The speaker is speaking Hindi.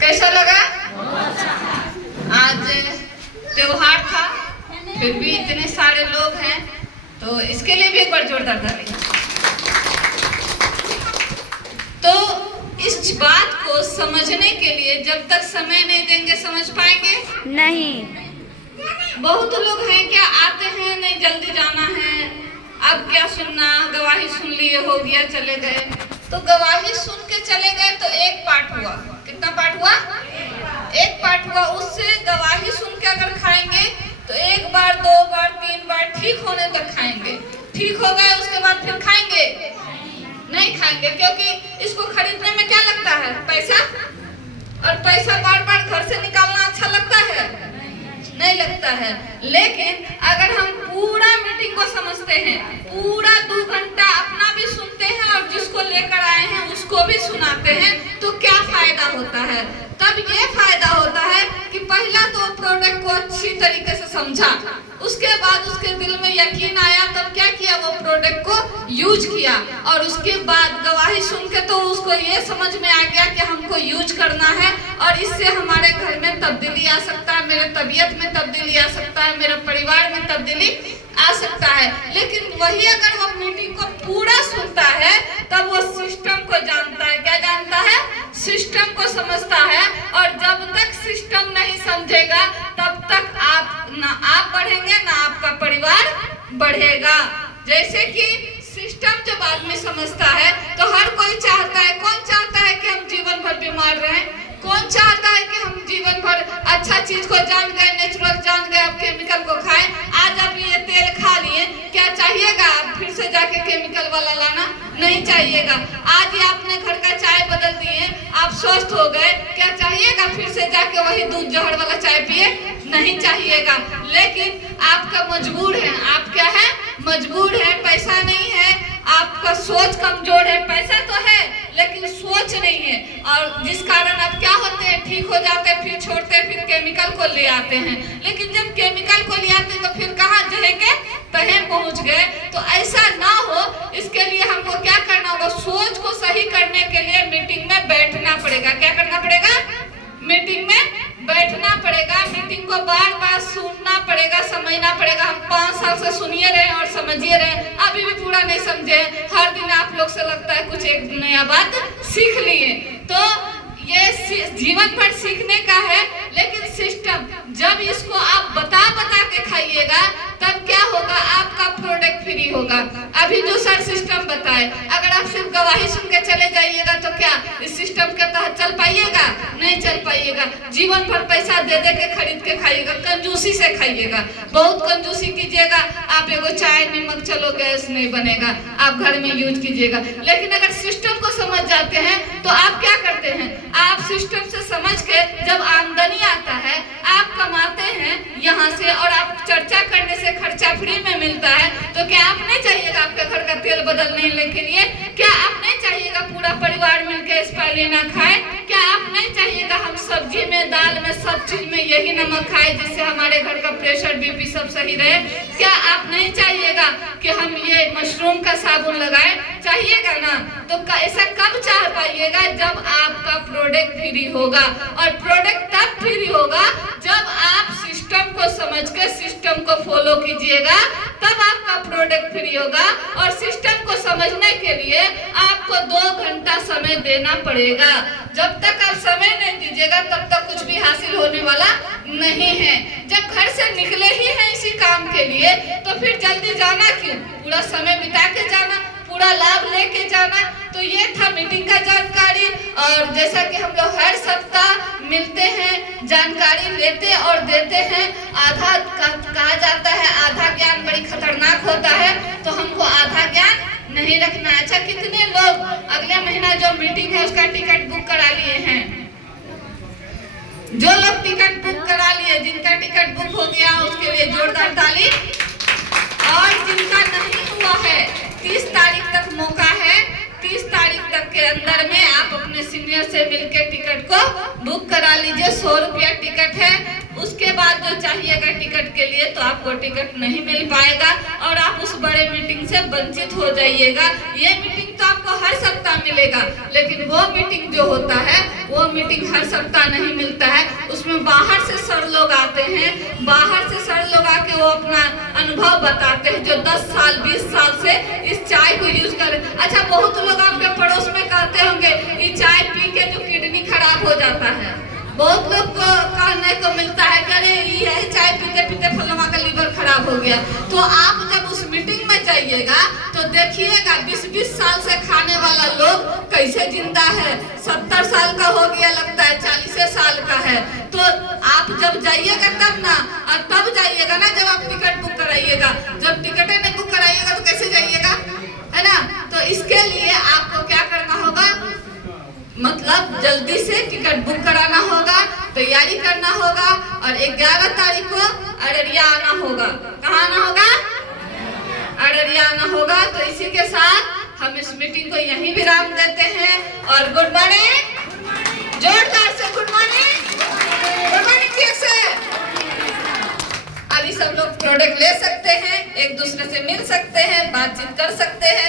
कैसा लगा? आज त्योहार था, फिर भी इतने सारे लोग हैं, तो इसके लिए भी एक बार जोरदार ताली। तो इस बात को समझने के लिए जब तक समय नहीं देंगे समझ पाएंगे नहीं। बहुत लोग हैं क्या आते हैं, नहीं जल्दी जाना है, अब क्या सुनना, गवाही सुन लिए हो गया चले गए। तो गवाही सुन के चले गए तो एक पार्ट हुआ। कितना पार्ट हुआ? एक पार्ट हुआ। उससे गवाही सुन के अगर खाएंगे तो एक बार, दो बार, तीन बार ठीक होने तक खाएंगे। ठीक हो गए उसके बाद फिर खाएंगे? नहीं खाएंगे, क्योंकि इसको खरीदने में क्या लगता है? पैसा। और पैसा बार बार घर से निकालना अच्छा लगता है? नहीं लगता है। लेकिन अगर हम पूरा मीटिंग को समझते हैं, पूरा 2 घंटा अपना भी सुनते हैं और जिसको लेकर आए हैं उसको भी सुनाते हैं, तो क्या फायदा होता है? तब ये फायदा होता है कि पहला तो प्रोडक्ट को अच्छी तरीके से समझा, उसके बाद उसके दिल में यकीन आया, तब क्या किया? वो प्रोडक्ट को यूज किया, और उसके बाद गवाही सुन के तो उसको ये समझ में आ गया कि हमको यूज करना है और इससे हमारे घर में तब्दीली आ सकता है, मेरे तबीयत में तब्दीली आ सकता है, मेरे परिवार में तब्दीली आ सकता है। लेकिन वही अगर वो मीटिंग को पूरा सुनता है तब वो सिस्टम को जानता है। क्या जानता है? सिस्टम को समझता है। और जब तक सिस्टम नहीं समझेगा तब तक ना आप बढ़ेंगे ना आपका परिवार बढ़ेगा। जैसे कि सिस्टम जब आदमी समझता है तो हर कोई चाहता है, कौन चाहता है कि हम जीवन भर बीमार रहें? कौन चाहता है कि हम जीवन भर अच्छा चीज को जान गए, नेचुरल जान गए, अब केमिकल को खाएं? आज आप ये तेल खा लिए, क्या चाहिएगा आप फिर से जाके केमिकल वाला लाना? नहीं चाहिएगा। आज ही आपने घर का चाय बदल दिए, आप स्वस्थ हो गए, क्या चाहिएगा फिर से जाके वही दूध जहर वाला चाय पिए? नहीं चाहिएगा। लेकिन आपका मजबूर है, आप क्या है? मजबूर है। पैसा नहीं है, आपका सोच कमजोर है। पैसा तो है लेकिन सोच नहीं है, और जिस कारण आप क्या होते हैं? ठीक हो जाते हैं, फिर छोड़ते हैं, फिर केमिकल को ले आते हैं। लेकिन जब केमिकल को ले आते हैं तो फिर कहाँ जहेंगे? तहे पहुंच गए। तो ऐसा ना हो, इसके लिए हमको क्या करना होगा? सोच को सही करने के लिए मीटिंग में बैठना पड़ेगा। क्या करना पड़ेगा? मीटिंग में बैठना पड़ेगा। मीटिंग को बार बार सुनना पड़ेगा, समझना पड़ेगा। हम 5 साल से सुनिए रहे और समझिए रहे, अभी भी पूरा नहीं समझे। हर दिन आप लोग से लगता है कुछ एक नया बात सीख लिए। तो ये जीवन भर सीखने का है। लेकिन सिस्टम जब इसको आप बता के खाइएगा तब क्या होगा? आपका प्रोडक्ट फ्री होगा। अभी जो सर सिस्टम बताए, अगर आप सिर्फ गवाही सुन के चले जाइएगा तो क्या इस सिस्टम के तहत चल पाइएगा? नहीं चल पाइएगा। जीवन भर पैसा दे के खरीद के खाइएगा, कंजूसी से खाइएगा। बहुत कंजूसी कीजिएगा, आप एगो चाय नमक चलो गैस नहीं बनेगा, आप घर में यूज कीजिएगा। लेकिन अगर सिस्टम को समझ जाते हैं तो आप क्या करते हैं? आप सिस्टम से समझ के जब आमदनी आता है, आप कमाते हैं यहाँ से, और आप चर्चा करने से खर्चा फ्री में मिलता है, तो क्या आप नहीं चाहिएगा आपके घर का तेल बदलने के लिए? क्या आप नहीं चाहिएगा पूरा परिवार मिलकर स्पाइरुलिना खाए? क्या आप नहीं चाहिएगा हम सब्जी में, दाल में, सब चीज में यही नमक खाए जिससे हमारे घर का प्रेशर, बीपी सब सही रहे? क्या आप नहीं चाहिएगा कि हम ये मशरूम का साबुन लगाए? चाहिएगा ना? तो ऐसा कब चाह पाइएगा? जब आपका प्रोडक्ट फ्री होगा। और प्रोडक्ट तब फ्री होगा जब आप सिस्टम को समझ के सिस्टम को फॉलो कीजिएगा, तब आपका प्रोडक्ट फ्री होगा। और सिस्टम को समझने के लिए आपको 2 घंटा समय देना पड़ेगा। जब तक आप समय नहीं दीजिएगा तब तक कुछ भी हासिल होने वाला नहीं है। जब घर से निकले ही हैं इसी काम के लिए तो फिर जल्दी जाना क्यों? पूरा समय बिता के जाना, पूरा लाभ लेके जाना। तो ये था मीटिंग का जानकारी। और जैसा कि हम लोग हर सप्ताह मिलते हैं, जानकारी लेते और देते हैं। आधा कहा जाता है आधा ज्ञान बड़ी खतरनाक होता है, तो हमको आधा ज्ञान नहीं रखना। अच्छा, कितने लोग अगले महीना जो मीटिंग है उसका टिकट बुक करा लिए हैं? जो लोग टिकट बुक करा लिए, जिनका टिकट बुक हो गया उसके लिए जोरदार ताली। और जिनका नहीं हुआ है, 30 तारीख तक मौका है। 30 तारीख तक के अंदर में आप अपने सीनियर से मिलकर टिकट को बुक करा लीजिए। 100 रुपया टिकट है। उसके बाद जो चाहिएगा टिकट के लिए तो आपको टिकट नहीं मिल पाएगा और आप उस बड़े मीटिंग से वंचित हो जाइएगा। ये मीटिंग तो आपको हर सप्ताह मिलेगा, लेकिन वो मीटिंग जो होता है वो वो मीटिंग हर सप्ताह नहीं मिलता है, उसमें बाहर से सर लोग आते हैं, बाहर से सर लोग आके वो अपना अनुभव बताते हैं जो 10 साल 20 साल से इस चाय को यूज कर। अच्छा, बहुत लोग आपके पड़ोस में कहते होंगे ये चाय पी के जो किडनी खराब हो जाता है, बहुत लोग को कहने को मिलता है कि अरे ये चाय पीते पीते फलवा का लीवर खराब हो गया। तो आप जब उस मीटिंग में जाइएगा तो देखिएगा 20-20 साल से खाने वाला लोग कैसे जिंदा है, 70 साल का हो गया लगता है, 40 साल का है। तो आप जब जाइएगा तब ना, और तब जाइएगा ना जब आप टिकट बुक कराइएगा। जब टिकट नहीं बुक कराइएगा तो कैसे जाइएगा, है ना। तो इसके लिए आपको क्या करना होगा, मतलब जल्दी से टिकट बुक कराना होगा, तैयारी करना होगा और 11 तारीख को अररिया आना होगा। कहाँ आना होगा, अररिया आना होगा। तो इसी के साथ हम इस मीटिंग को यहीं विराम देते हैं और गुड मॉर्निंग, जोरदार से गुड मॉर्निंग, गुड मॉर्निंग ठीक से। अभी सब लोग प्रोडक्ट ले सकते हैं, एक दूसरे से मिल सकते हैं, बातचीत कर सकते हैं।